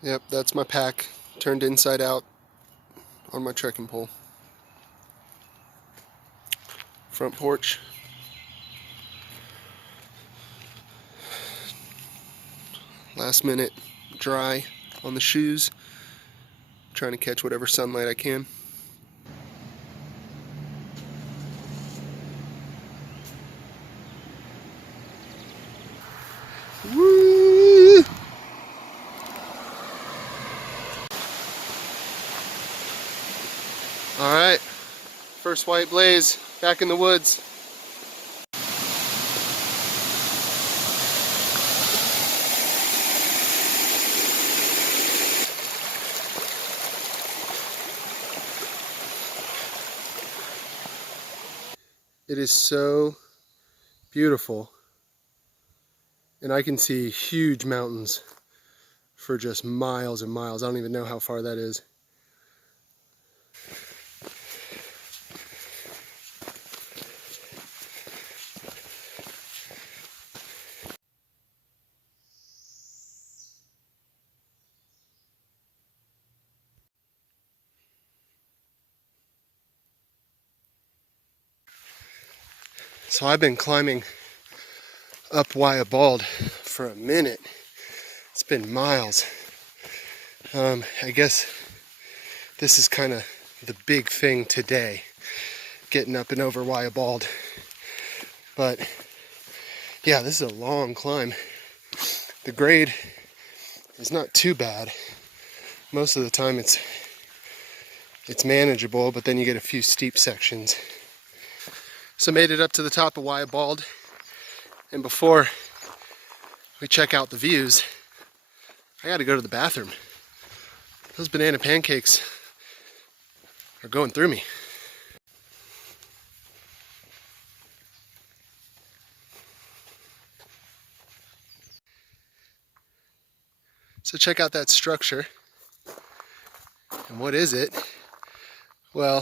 Yep, that's my pack turned inside out on my trekking pole. Front porch. Last minute dry on the shoes. Trying to catch whatever sunlight I can. Woo! All right, first white blaze back in the woods. It is so beautiful, and I can see huge mountains for just miles and miles. I don't even know how far that is. So I've been climbing up Waya Bald for a minute. It's been miles. I guess this is kind of the big thing today, getting up and over Waya Bald. But yeah, this is a long climb. The grade is not too bad. Most of the time it's manageable, but then you get a few steep sections. So made it up to the top of Waya Bald, and before we check out the views, I gotta go to the bathroom. Those banana pancakes are going through me. So check out that structure. And what is it? Well,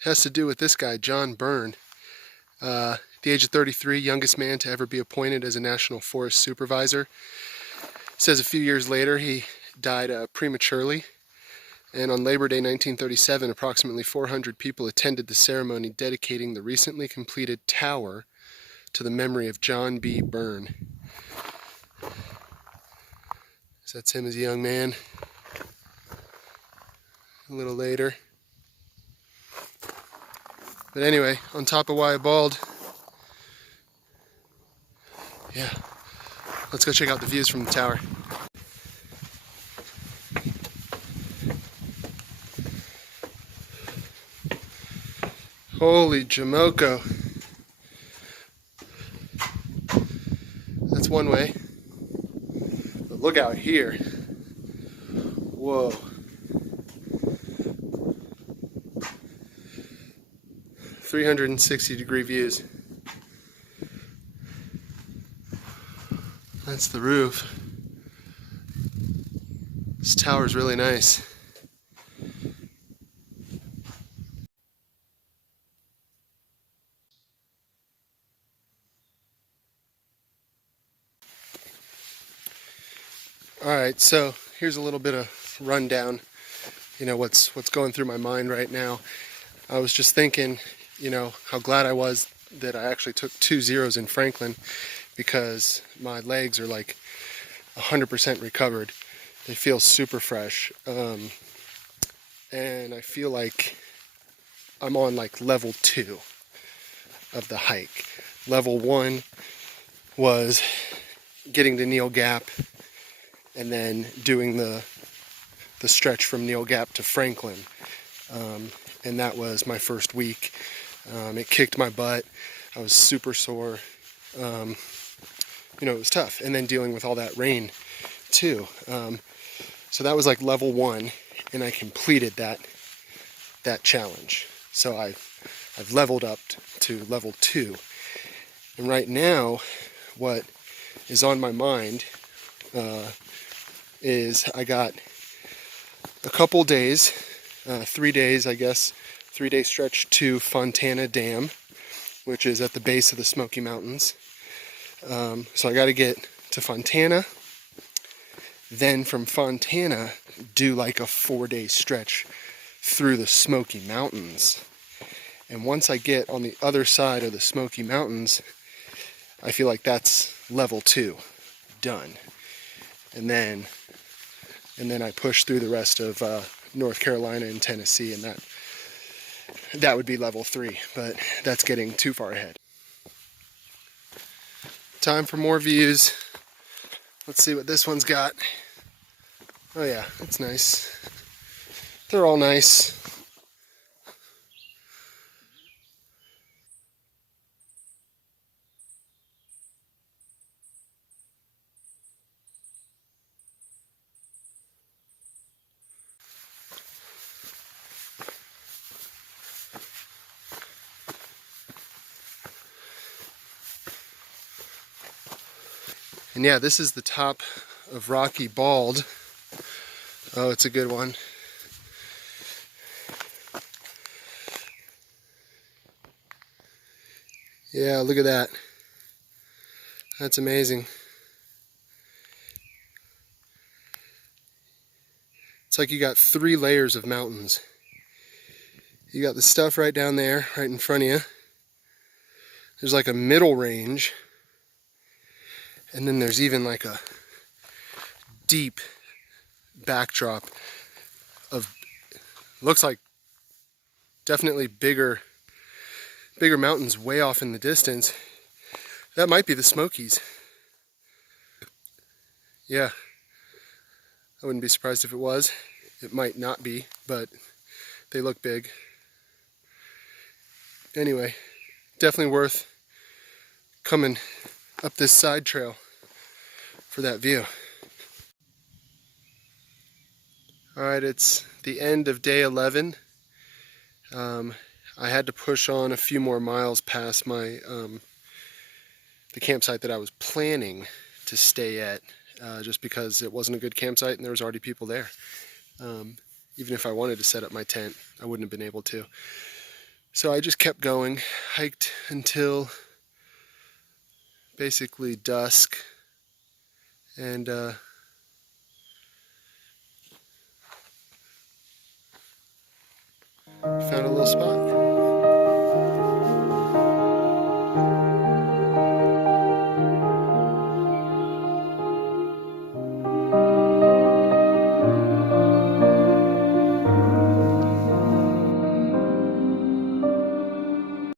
it has to do with this guy, John Byrne. At the age of 33, youngest man to ever be appointed as a National Forest Supervisor. It says a few years later he died prematurely. And on Labor Day 1937, approximately 400 people attended the ceremony dedicating the recently completed tower to the memory of John B. Byrne. So that's him as a young man. A little later. But anyway, on top of Waya Bald, yeah, let's go check out the views from the tower. Holy Jamoco. That's one way. But look out here. Whoa. 360-degree views. That's the roof. This tower is really nice. All right, so here's a little bit of rundown. You know what's going through my mind right now. I was just thinking, you know, how glad I was that I actually took 2 zeros in Franklin, because my legs are like 100% recovered. They feel super fresh, and I feel like I'm on like level 2 of the hike. Level 1 was getting to Neal Gap and then doing the stretch from Neal Gap to Franklin, and that was my first week. It kicked my butt. I was super sore. You know, it was tough, and then dealing with all that rain too. So that was like level 1, and I completed that challenge. So I've leveled up to level 2, and right now, what is on my mind is I got a couple days, 3 days, I guess, 3-day stretch to Fontana Dam, which is at the base of the Smoky Mountains. So I got to get to Fontana. then from Fontana do like a 4-day stretch through the Smoky Mountains. And once I get on the other side of the Smoky Mountains, I feel like that's level 2 done. And then I push through the rest of North Carolina and Tennessee, and that would be level 3, but that's getting too far ahead. Time for more views. Let's see what this one's got. Oh yeah, it's nice. They're all nice. And yeah, this is the top of Rocky Bald. Oh, it's a good one. Yeah, look at that. That's amazing. It's like you got 3 layers of mountains. You got the stuff right down there, right in front of you. There's like a middle range. And then there's even like a deep backdrop of, looks like definitely bigger mountains way off in the distance. That might be the Smokies. Yeah, I wouldn't be surprised if it was. It might not be, but they look big. Anyway, definitely worth coming up this side trail for that view. Alright, it's the end of day 11. I had to push on a few more miles past my the campsite that I was planning to stay at, just because it wasn't a good campsite and there was already people there. Even if I wanted to set up my tent, I wouldn't have been able to. So I just kept going, hiked until basically dusk, and found a little spot.